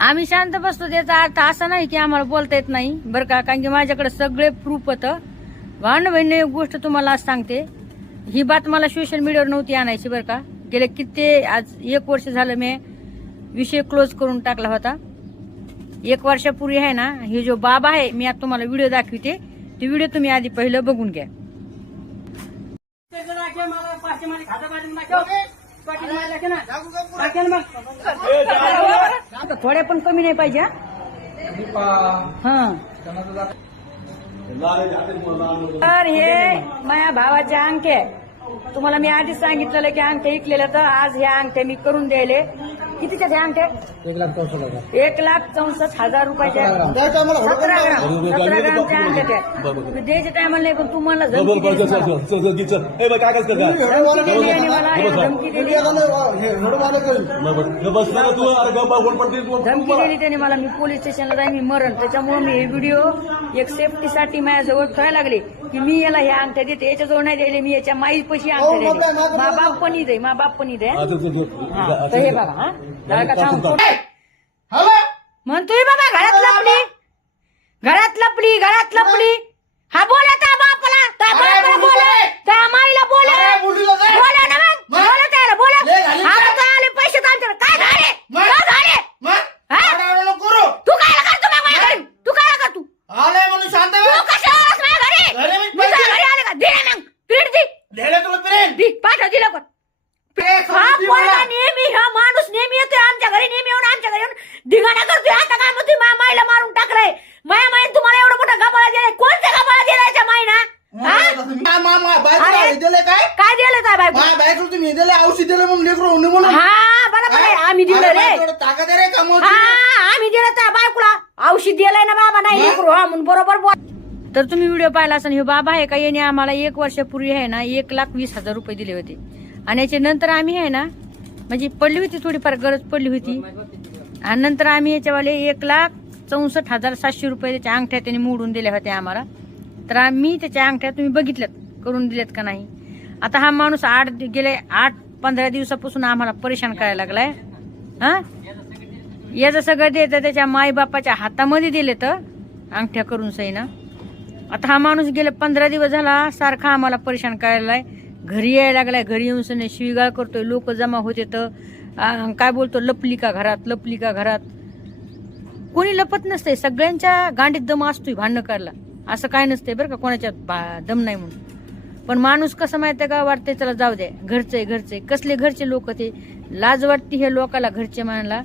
आम्ही शांत बसतो त्याचा अर्थ असा नाही की आम्हाला बोलता येत नाही बरं का, कारण की माझ्याकडे सगळे प्रूफ होतं. भांडण एक गोष्ट तुम्हाला आज सांगते, ही बात मला सोशल मीडियावर नव्हती आणायची बरं का. गेले किती आज 1 वर्ष झालं मी विषय क्लोज करून टाकला होता. 1 वर्षापूर्वी आहे ना, हे जो बाबा आहे, मी आता तुम्हाला व्हिडिओ दाखवते, ते व्हिडिओ तुम्ही आधी पहिलं बघून घ्या. थोड्या पण कमी नाही पाहिजे हा. तर हे माझ्या भावाचे अंगठे आहे. तुम्हाला मी आधीच सांगितलेलं की अंगठे विकलेले, तर आज ह्या अंगठे मी करून द्यायले. कितीचे ते अंगठे? 1,64,000 रुपयाचे. 17 ग्रामचे अंगठे ते द्यायचे टायमाला नाही, पण तुम्हाला धमकी दिली मला, त्याने मला. मी पोलीस स्टेशनला जाईन, मी मरण. त्याच्यामुळे मी हे व्हिडिओ एक सेफ्टीसाठी माझ्याजवळ ठेवायला लागले की मी याला ह्या अंगठ्या देते, याच्याजवळ नाही द्यायले, मी याच्या माई पैसे अंगठ्या द्यायले. मा बाप पण इथे, मा बाप पण इथे. तर हे बाबा हा म्हणतोय बाबा घरात लपली, घरात लपली, घरात लपली. हा बोला त्या बापाला, त्या बापाला बोला, त्या माईला बोला, बोला ना मग, बोला त्याला बोला. आता आले पैसे आमच्याकडे, काय झाले, काय झाले? तू काय करतो मग माझ्या घरी? तू काय करतो? आले म्हणून शांत तू कशा आलास माझ्या घरी? मी तुझ्या घरी आले का? दे ना मग, पीठ दे, तुला प्रेम दे, पाठव दिलं कोण? हा पोरगा नेहमी, हा माणूस नेहमी येतोय आमच्या घरी, नेहमी येऊन आमच्या घरी येऊन धिंगाणा करतोय. आता काय म्हणतोय माझ्या माईला मारून टाकलंय. माझ्या माईने तुम्हाला एवढा मोठा गबाळा दिलाय. कोणत्या गबाळा दिलायच्या माईना? काय दिलं काय बायको? तुम्ही दिले औषध दिलं म्हणून लेकरू होणे म्हणून. हा बरोबर आहे, आम्ही दिलं रे. ताकद आहे रे का? हा आम्ही दिलं त्या बायकोला औषध दिलंय ना बाबा, नाही लेकरू हा म्हणून बरोबर बोल. तर तुम्ही व्हिडिओ पाहिला असेल, हे बाबा आहे का, याने आम्हाला 1 वर्षापूर्वी आहे ना 1,20,000 रुपये दिले होते. आणि याच्या नंतर आम्ही आहे ना, म्हणजे पडली होती थोडीफार गरज पडली होती, आणि नंतर आम्ही याच्यावाले 1,64,700 रुपये त्याच्या अंगठ्या त्यांनी मोडून दिल्या होत्या आम्हाला. तर आम्ही त्याच्या अंगठ्या तुम्ही बघितल्यात करून दिल्यात का नाही. आता हा माणूस गेले 8-15 दिवसापासून आम्हाला परेशान करायला लागलाय. हा याचं सगळं देतं त्याच्या मायबापाच्या हातामध्ये दिले तर अंगठ्या करून सईना. आता हा माणूस गेले 15 दिवस झाला सारखा आम्हाला परेशान करायला आहे. घरी यायला लागलाय, घरी येऊन सने शिवीगाळ करतोय. लोक जमा होते तर काय बोलतो, लपली का घरात, लपली का घरात. कोणी लपत नसते, सगळ्यांच्या गांडीत दम असतोय भांडणं करायला, असं काय नसते बरं का, कोणाच्यात दम नाही म्हणून. पण माणूस कसं माहितीये का, वाटतंय चला जाऊ द्या, घरचे कसले घरचे लोक ते, लाज वाटते हे लोकाला घरचे मानला.